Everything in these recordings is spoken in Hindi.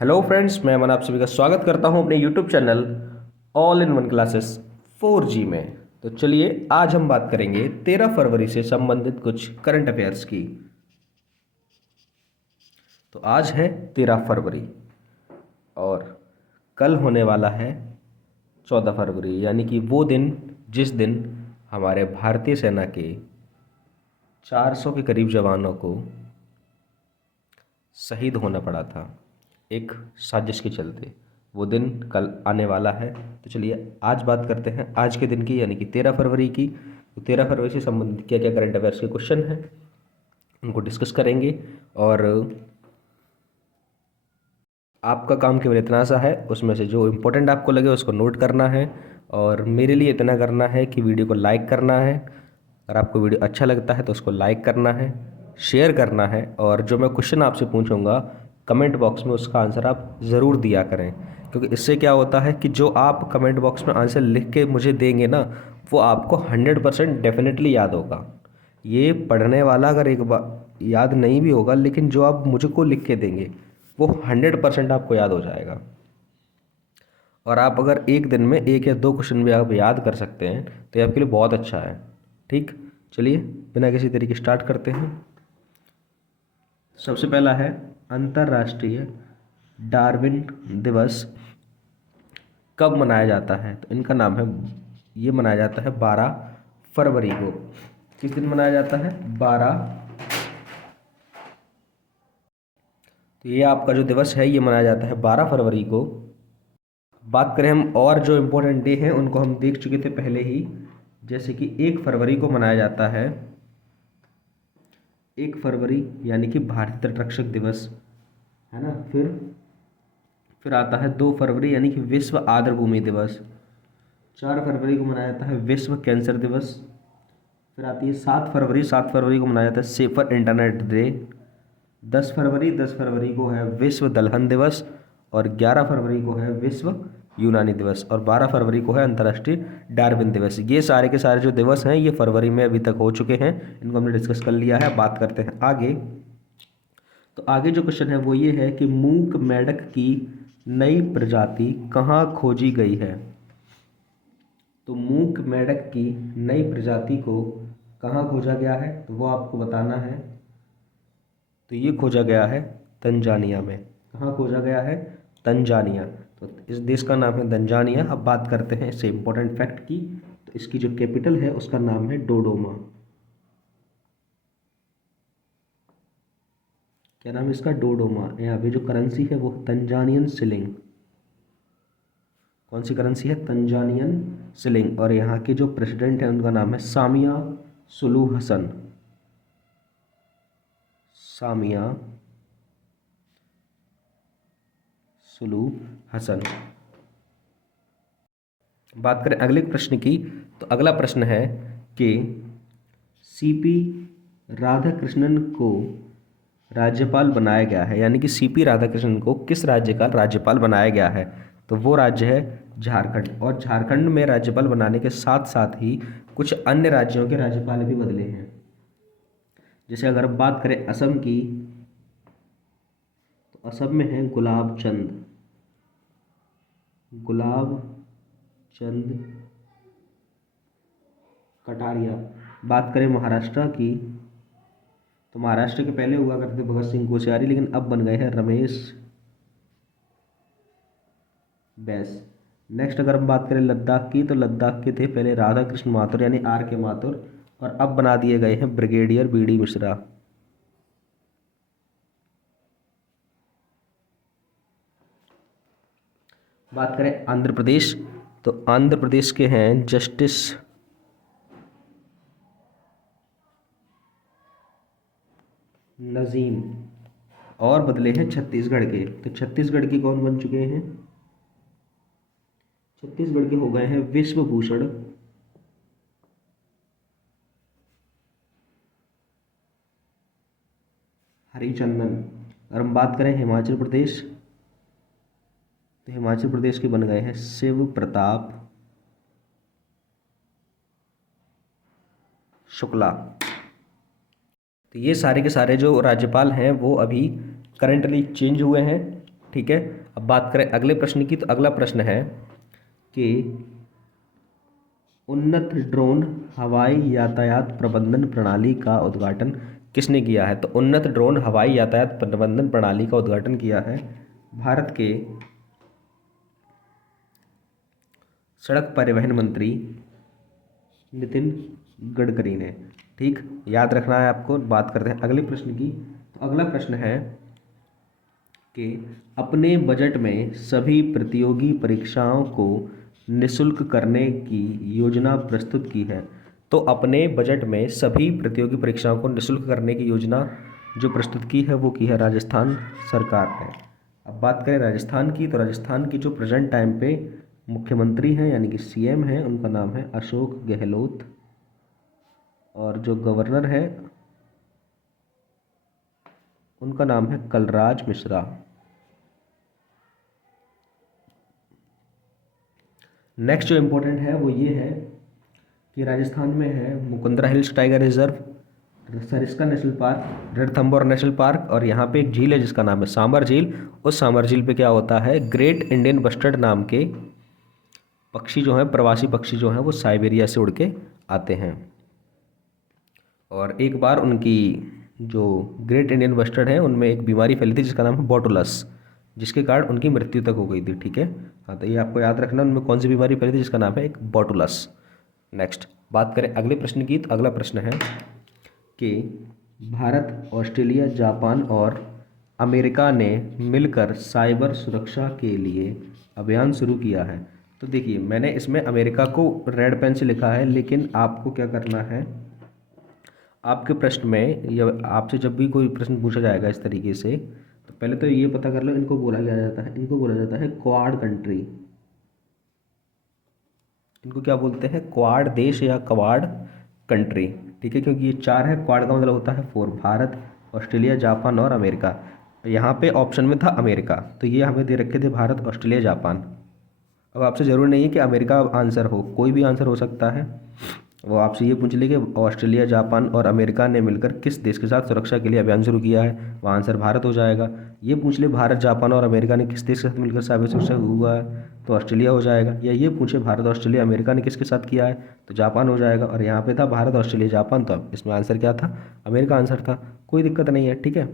हेलो फ्रेंड्स, मैं अमन आप सभी का स्वागत करता हूं अपने YouTube channel all in one classes 4G में। तो चलिए आज हम बात करेंगे 13 फरवरी से संबंधित कुछ करंट अफेयर्स की। तो आज है 13 फरवरी और कल होने वाला है 14 फरवरी, यानी कि वो दिन जिस दिन हमारे भारतीय सेना के 400 के करीब जवानों को शहीद होना पड़ा था एक साजिश के चलते। वो दिन कल आने वाला है। तो चलिए आज बात करते हैं आज के दिन की, यानी कि 13 फरवरी की। तो 13 फरवरी से संबंधित क्या क्या करंट अफेयर्स के क्वेश्चन हैं उनको डिस्कस करेंगे। और आपका काम केवल इतना सा है, उसमें से जो इम्पोर्टेंट आपको लगे उसको नोट करना है और मेरे लिए इतना करना है कि वीडियो को लाइक करना है। अगर आपको वीडियो अच्छा लगता है तो उसको लाइक करना है, शेयर करना है, और जो मैं क्वेश्चन आपसे पूछूंगा कमेंट बॉक्स में उसका आंसर आप ज़रूर दिया करें। क्योंकि इससे क्या होता है कि जो आप कमेंट बॉक्स में आंसर लिख के मुझे देंगे ना, वो आपको 100% डेफिनेटली याद होगा। ये पढ़ने वाला अगर एक बार याद नहीं भी होगा, लेकिन जो आप मुझको लिख के देंगे वो 100% आपको याद हो जाएगा। और आप अगर एक दिन में एक या दो क्वेश्चन भी आप याद कर सकते हैं तो ये आपके लिए बहुत अच्छा है। ठीक, चलिए बिना किसी तरीके स्टार्ट करते हैं। सबसे पहला है अंतर्राष्ट्रीय डार्विन दिवस कब मनाया जाता है। तो इनका नाम है, ये मनाया जाता है 12 फरवरी को। किस दिन मनाया जाता है? 12। तो ये आपका जो दिवस है ये मनाया जाता है 12 फरवरी को। बात करें हम और जो इम्पोर्टेंट डे हैं उनको हम देख चुके थे पहले ही। जैसे कि 1 फरवरी को मनाया जाता है, 1 फरवरी यानी कि भारतीय तटरक्षक दिवस, है ना। फिर आता है 2 फरवरी यानी कि विश्व आर्द्रभूमि दिवस। 4 फरवरी को मनाया जाता है विश्व कैंसर दिवस। फिर आती है 7 फरवरी को मनाया जाता है सेफर इंटरनेट डे। 10 फरवरी को है विश्व दलहन दिवस। और 11 फरवरी को है विश्व यूनानी दिवस। और 12 फरवरी को है अंतर्राष्ट्रीय डार्विन दिवस। ये सारे के सारे जो दिवस हैं ये फरवरी में अभी तक हो चुके हैं, इनको हमने डिस्कस कर लिया है। बात करते हैं आगे। तो आगे जो क्वेश्चन है वो ये है कि मूक मेढक की नई प्रजाति कहाँ खोजी गई है। तो मूक मेढक की नई प्रजाति को कहाँ खोजा गया है तो वो आपको बताना है। तो ये खोजा गया है तंजानिया में। कहाँ खोजा गया है? तंजानिया। तो इस देश का नाम है तंजानिया। अब बात करते हैं इससे इम्पोर्टेंट फैक्ट की। तो इसकी जो कैपिटल है उसका नाम है डोडोमा। क्या नाम है इसका? डोडोमा। यहाँ पे जो करेंसी है वो तंजानियन सिलिंग। कौन सी करेंसी है? Tanzanian ceiling. और यहाँ के जो प्रेसिडेंट हैं उनका नाम है सामिया सुलू हसन। सामिया सुलू हसन। बात करें अगले प्रश्न की, तो अगला प्रश्न है कि सीपी राधाकृष्णन को राज्यपाल बनाया गया है, यानी कि सीपी राधाकृष्णन को किस राज्य का राज्यपाल बनाया गया है। तो वो राज्य है झारखंड। और झारखंड में राज्यपाल बनाने के साथ साथ ही कुछ अन्य राज्यों के राज्यपाल भी बदले हैं। जैसे अगर हम बात करें असम की, तो असम में है गुलाब चंद कटारिया। बात करें महाराष्ट्र की, तो महाराष्ट्र के पहले हुआ करते थे भगत सिंह कोश्यारी, लेकिन अब बन गए हैं रमेश बैस। नेक्स्ट अगर हम बात करें लद्दाख की, तो लद्दाख के थे पहले राधा कृष्ण माथुर यानी R के माथुर, और अब बना दिए गए हैं ब्रिगेडियर BD मिश्रा। बात करें आंध्र प्रदेश, तो आंध्र प्रदेश के हैं जस्टिस नजीम। और बदले हैं छत्तीसगढ़ के, तो छत्तीसगढ़ के कौन बन चुके हैं? छत्तीसगढ़ के हो गए हैं विश्वभूषण हरिचंदन। और हम बात करें हिमाचल प्रदेश, तो हिमाचल प्रदेश के बन गए हैं शिव प्रताप शुक्ला। तो ये सारे के सारे जो राज्यपाल हैं वो अभी करंटली चेंज हुए हैं। ठीक है। अब बात करें अगले प्रश्न की, तो अगला प्रश्न है कि उन्नत ड्रोन हवाई यातायात प्रबंधन प्रणाली का उद्घाटन किसने किया है? तो उन्नत ड्रोन हवाई यातायात प्रबंधन प्रणाली का उद्घाटन किया है भारत के सड़क परिवहन मंत्री नितिन गडकरी ने। ठीक, याद रखना है आपको। बात करते हैं अगले प्रश्न की। तो अगला प्रश्न है कि अपने बजट में सभी प्रतियोगी परीक्षाओं को निःशुल्क करने की योजना प्रस्तुत की है। तो अपने बजट में सभी प्रतियोगी परीक्षाओं को निःशुल्क करने की योजना जो प्रस्तुत की है वो की है राजस्थान सरकार ने। अब बात करें राजस्थान की, तो राजस्थान की जो प्रेजेंट टाइम पे मुख्यमंत्री हैं यानी कि सीएम हैं, उनका नाम है अशोक गहलोत, और जो गवर्नर है उनका नाम है कलराज मिश्रा। नेक्स्ट जो इम्पोर्टेंट है वो ये है कि राजस्थान में है Mukundra hills tiger reserve, Sariska national park, Ranthambore national park, और यहाँ पे एक झील है जिसका नाम है सांबर झील। उस सांबर झील पे क्या होता है, ग्रेट इंडियन बस्टर्ड नाम के पक्षी जो हैं, प्रवासी पक्षी जो हैं, वो साइबेरिया से उड़ के आते हैं। और एक बार उनकी जो ग्रेट इंडियन बस्टर्ड है उनमें एक बीमारी फैली थी जिसका नाम है बोटुलस, जिसके कारण उनकी मृत्यु तक हो गई थी। ठीक है, हाँ, तो ये आपको याद रखना उनमें कौन सी बीमारी फैली थी जिसका नाम है एक बोटुलस। नेक्स्ट बात करें अगले प्रश्न की, तो अगला प्रश्न है कि भारत, ऑस्ट्रेलिया, जापान और अमेरिका ने मिलकर साइबर सुरक्षा के लिए अभियान शुरू किया है। तो देखिए, मैंने इसमें अमेरिका को रेड पेन से लिखा है, लेकिन आपको क्या करना है, आपके प्रश्न में या आपसे जब भी कोई प्रश्न पूछा जाएगा इस तरीके से, तो पहले तो ये पता कर लो इनको बोला क्या जाता है। इनको बोला जाता है क्वाड कंट्री। इनको क्या बोलते हैं, क्वाड देश या क्वाड कंट्री। ठीक है, क्योंकि ये चार है, क्वाड का मतलब होता है फोर, भारत, ऑस्ट्रेलिया, जापान और अमेरिका। यहाँ पे ऑप्शन में था अमेरिका, तो ये हमें दे रखे थे भारत, ऑस्ट्रेलिया, जापान। अब आपसे ज़रूरी नहीं है कि अमेरिका आंसर हो, कोई भी आंसर हो सकता है। वो आपसे ये पूछ ले कि ऑस्ट्रेलिया, जापान और अमेरिका ने मिलकर किस देश के साथ सुरक्षा के लिए अभियान शुरू किया है, वहाँ आंसर भारत हो जाएगा। ये पूछ ले भारत, जापान और अमेरिका ने किस देश के साथ मिलकर साइबर सुरक्षा हुआ है, तो ऑस्ट्रेलिया हो जाएगा। या ये पूछे भारत, ऑस्ट्रेलिया, अमेरिका ने किसके साथ किया है, तो जापान हो जाएगा। और यहाँ पे था भारत, ऑस्ट्रेलिया, जापान, तो अब इसमें आंसर क्या था, अमेरिका आंसर था। कोई दिक्कत नहीं है। ठीक है,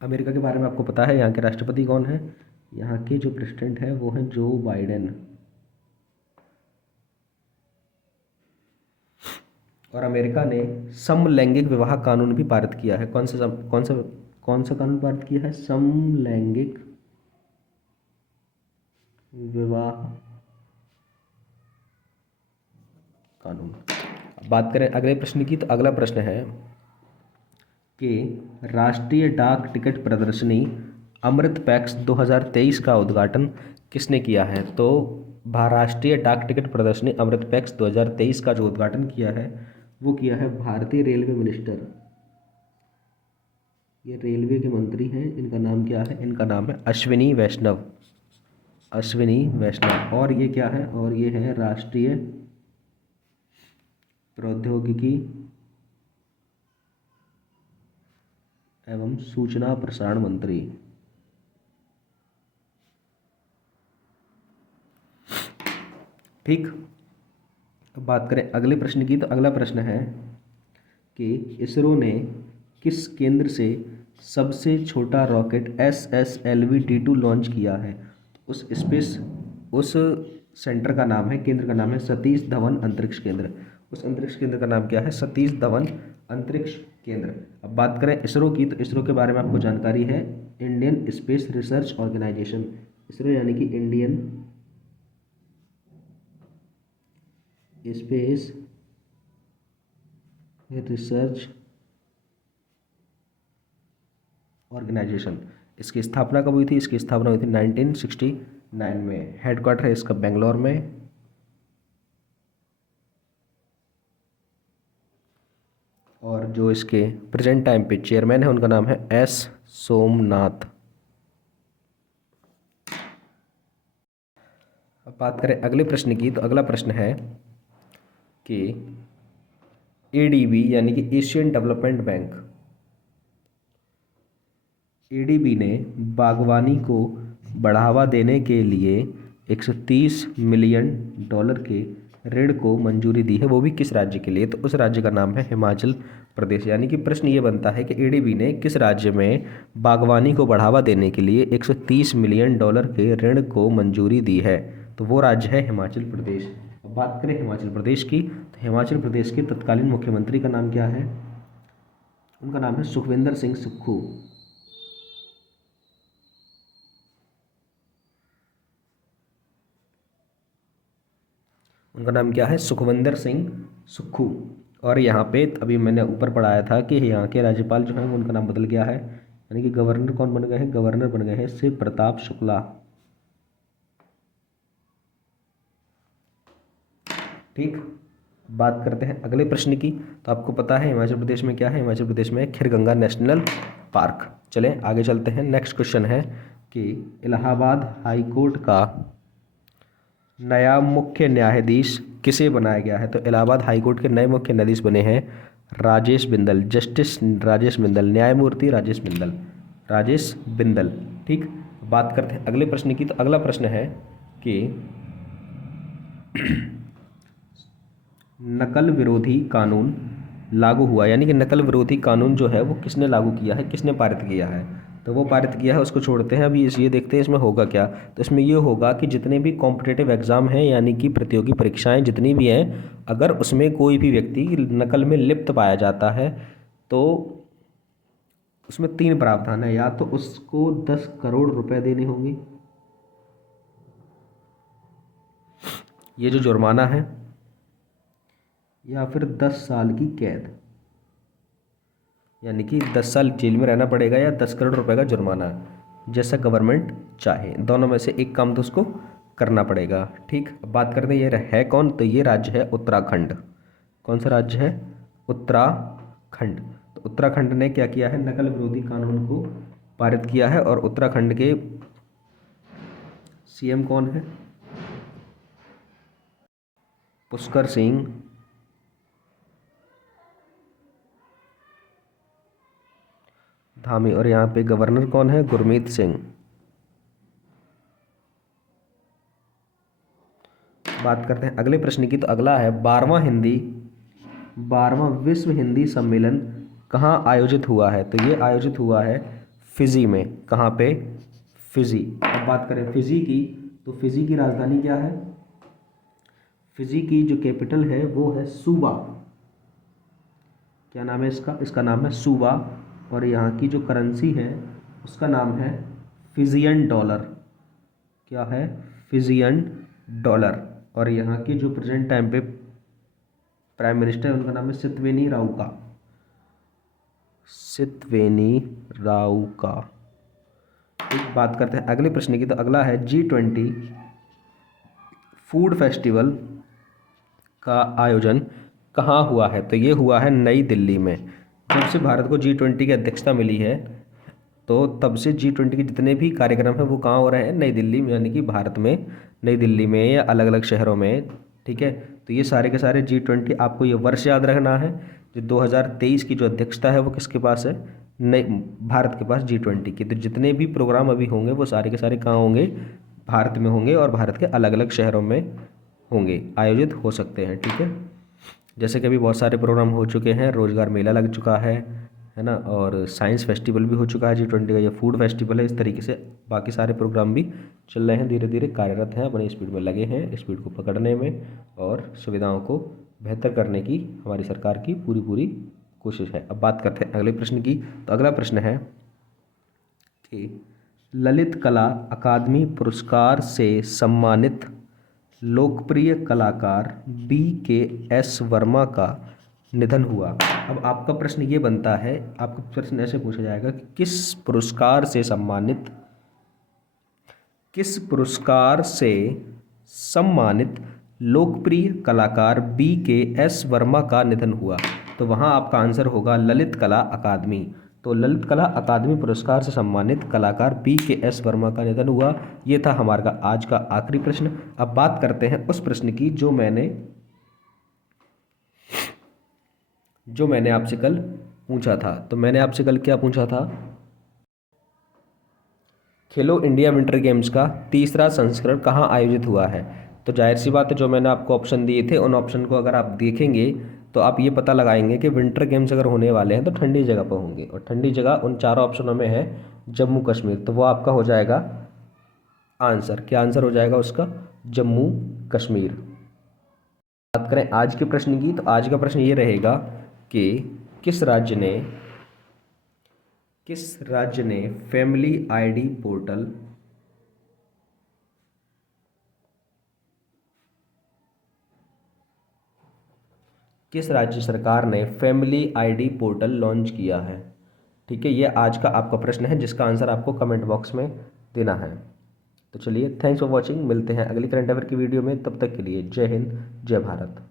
अमेरिका के बारे में आपको पता है, यहाँ के राष्ट्रपति कौन है, यहाँ के जो प्रेसिडेंट है वो है जो बाइडेन। और अमेरिका ने समलैंगिक विवाह कानून भी पारित किया है। कौन सा कानून पारित किया है, समलैंगिक विवाह कानून। अब बात करें अगले प्रश्न की, तो अगला प्रश्न है कि राष्ट्रीय डाक टिकट प्रदर्शनी अमृत पैक्स 2023 का उद्घाटन किसने किया है? तो राष्ट्रीय डाक टिकट प्रदर्शनी अमृत पैक्स 2023 का जो उद्घाटन किया है वो किया है भारतीय रेलवे मिनिस्टर। ये रेलवे के मंत्री हैं, इनका नाम क्या है, इनका नाम है अश्विनी वैष्णव। अश्विनी वैष्णव। और ये क्या है, और ये है राष्ट्रीय प्रौद्योगिकी एवं सूचना प्रसारण मंत्री। ठीक, अब बात करें अगले प्रश्न की, तो अगला प्रश्न है कि इसरो ने किस केंद्र से सबसे छोटा रॉकेट SSLV-T2 लॉन्च किया है? उस सेंटर का नाम है, केंद्र का नाम है सतीश धवन अंतरिक्ष केंद्र। उस अंतरिक्ष केंद्र का नाम क्या है, सतीश धवन अंतरिक्ष केंद्र। अब बात करें इसरो की, तो इसरो के बारे में आपको जानकारी है, Indian space research organisation. ISRO यानी कि इंडियन स्पेस रिसर्च ऑर्गेनाइजेशन। इसकी स्थापना कब हुई थी? इसकी स्थापना हुई थी 1969 में। हेडक्वार्टर है इसका बेंगलोर में। और जो इसके प्रेजेंट टाइम पे चेयरमैन है उनका नाम है S सोमनाथ। अब बात करें अगले प्रश्न की, तो अगला प्रश्न है कि ADB यानी कि एशियन डेवलपमेंट बैंक एडीबी ने बागवानी को बढ़ावा देने के लिए 130 मिलियन डॉलर के ऋण को मंजूरी दी है, वो भी किस राज्य के लिए? तो उस राज्य का नाम है हिमाचल प्रदेश। यानी कि प्रश्न ये बनता है कि एडीबी ने किस राज्य में बागवानी को बढ़ावा देने के लिए 130 मिलियन डॉलर के ऋण को मंजूरी दी है? तो वो राज्य है हिमाचल प्रदेश। अब बात करें हिमाचल प्रदेश की, तो हिमाचल प्रदेश के तत्कालीन मुख्यमंत्री का नाम क्या है? उनका नाम है सुखविंदर सिंह सुक्खू। उनका नाम क्या है? सुखविंदर सिंह सुक्खू। और यहाँ पे अभी मैंने ऊपर पढ़ाया था कि यहाँ के राज्यपाल जो हैं उनका नाम बदल गया है, यानी कि गवर्नर कौन बन गए हैं? गवर्नर बन गए हैं शिव प्रताप शुक्ला। ठीक, बात करते हैं अगले प्रश्न की। तो आपको पता है हिमाचल प्रदेश में क्या है? हिमाचल प्रदेश में खिरगंगा नेशनल पार्क। चलें आगे चलते हैं। नेक्स्ट क्वेश्चन है कि इलाहाबाद हाई कोर्ट का नया मुख्य न्यायाधीश किसे बनाया गया है? तो इलाहाबाद हाई कोर्ट के नए मुख्य न्यायाधीश बने हैं राजेश बिंदल, जस्टिस राजेश बिंदल, न्यायमूर्ति राजेश बिंदल, राजेश बिंदल। ठीक, बात करते हैं अगले प्रश्न की। तो अगला प्रश्न है कि नकल विरोधी कानून लागू हुआ, यानी कि नकल विरोधी कानून जो है वो किसने लागू किया है, किसने पारित किया है? तो वो पारित किया है, उसको छोड़ते हैं अभी, ये देखते हैं इसमें होगा क्या। तो इसमें ये होगा कि जितने भी कॉम्पिटिटिव एग्जाम हैं, यानी कि प्रतियोगी परीक्षाएं जितनी भी हैं, अगर उसमें कोई भी व्यक्ति नकल में लिप्त पाया जाता है तो उसमें 3 प्रावधान है। या तो उसको 10 करोड़ रुपए देने होंगे, ये जो जुर्माना है, या फिर 10 साल की कैद, यानी कि 10 साल जेल में रहना पड़ेगा या 10 करोड़ रुपए का जुर्माना, जैसा गवर्नमेंट चाहे, दोनों में से एक काम तो उसको करना पड़ेगा। ठीक, अब बात करते हैं ये है कौन? तो ये राज्य है उत्तराखंड। कौन सा राज्य है? उत्तराखंड। तो उत्तराखंड ने क्या किया है? नकल विरोधी कानून को पारित किया है। और उत्तराखंड के सीएम कौन है? पुष्कर सिंह धामी। और यहाँ पे गवर्नर कौन है? गुरमीत सिंह। बात करते हैं अगले प्रश्न की। तो अगला है 12वां विश्व हिंदी सम्मेलन कहाँ आयोजित हुआ है? तो ये आयोजित हुआ है फिजी में। कहाँ पे? फिजी। अब बात करें फिजी की, तो फिजी की राजधानी क्या है? फिजी की जो कैपिटल है वो है सूबा। क्या नाम है इसका? इसका नाम है सूबा। और यहाँ की जो करेंसी है उसका नाम है फिजियन डॉलर। क्या है? Fijian dollar. और यहाँ की जो प्रेजेंट टाइम पे प्राइम मिनिस्टर है उनका नाम है सितवेनी राउका। सितवेनी राउका। एक बात करते हैं अगले प्रश्न की। तो अगला है G20 फूड फेस्टिवल का आयोजन कहाँ हुआ है? तो ये हुआ है नई दिल्ली में। जब से भारत को G20 की अध्यक्षता मिली है तो तब से G20 के जितने भी कार्यक्रम हैं वो कहाँ हो रहे हैं? नई दिल्ली में, यानी कि भारत में नई दिल्ली में या अलग अलग शहरों में। ठीक है, तो ये सारे के सारे G20, आपको ये वर्ष याद रखना है। जो 2023 की जो अध्यक्षता है वो किसके पास है? नई भारत के पास G20 की। तो जितने भी प्रोग्राम अभी होंगे वो सारे के सारे कहाँ होंगे? भारत में होंगे और भारत के अलग अलग शहरों में होंगे, आयोजित हो सकते हैं। ठीक है, जैसे कि अभी बहुत सारे प्रोग्राम हो चुके हैं, रोजगार मेला लग चुका है ना, और साइंस फेस्टिवल भी हो चुका है G20 का, ये फूड फेस्टिवल है। इस तरीके से बाकी सारे प्रोग्राम भी चल रहे हैं, धीरे धीरे कार्यरत हैं, अपनी स्पीड में लगे हैं, स्पीड को पकड़ने में और सुविधाओं को बेहतर करने की हमारी सरकार की पूरी पूरी कोशिश है। अब बात करते हैं अगले प्रश्न की। तो अगला प्रश्न है कि ललित कला अकादमी पुरस्कार से सम्मानित लोकप्रिय कलाकार BKS वर्मा का निधन हुआ। अब आपका प्रश्न ये बनता है, आपका प्रश्न ऐसे पूछा जाएगा कि किस पुरस्कार से सम्मानित लोकप्रिय कलाकार BKS वर्मा का निधन हुआ? तो वहाँ आपका आंसर होगा ललित कला अकादमी। तो ललित कला अकादमी पुरस्कार से सम्मानित कलाकार BKS वर्मा का निधन हुआ। ये था हमारा आज का आखिरी प्रश्न। अब बात करते हैं उस प्रश्न की जो मैंने आपसे कल पूछा था। तो मैंने आपसे कल क्या पूछा था? खेलो इंडिया विंटर गेम्स का तीसरा संस्करण कहाँ आयोजित हुआ है? तो जाहिर सी बात है, जो मैंने आपको ऑप्शन दिए थे उन ऑप्शन को अगर आप देखेंगे तो आप ये पता लगाएंगे कि विंटर गेम्स अगर होने वाले हैं तो ठंडी जगह पर होंगे, और ठंडी जगह उन चारों ऑप्शनों में है जम्मू कश्मीर। तो वो आपका हो जाएगा आंसर। क्या आंसर हो जाएगा उसका? जम्मू कश्मीर। बात करें आज के प्रश्न की, तो आज का प्रश्न ये रहेगा कि किस राज्य ने फैमिली आईडी पोर्टल किस राज्य सरकार ने फैमिली आईडी पोर्टल लॉन्च किया है? ठीक है, ये आज का आपका प्रश्न है जिसका आंसर आपको कमेंट बॉक्स में देना है। तो चलिए, थैंक्स फॉर वॉचिंग। मिलते हैं अगली करंट अफेयर की वीडियो में, तब तक के लिए जय हिंद, जय भारत।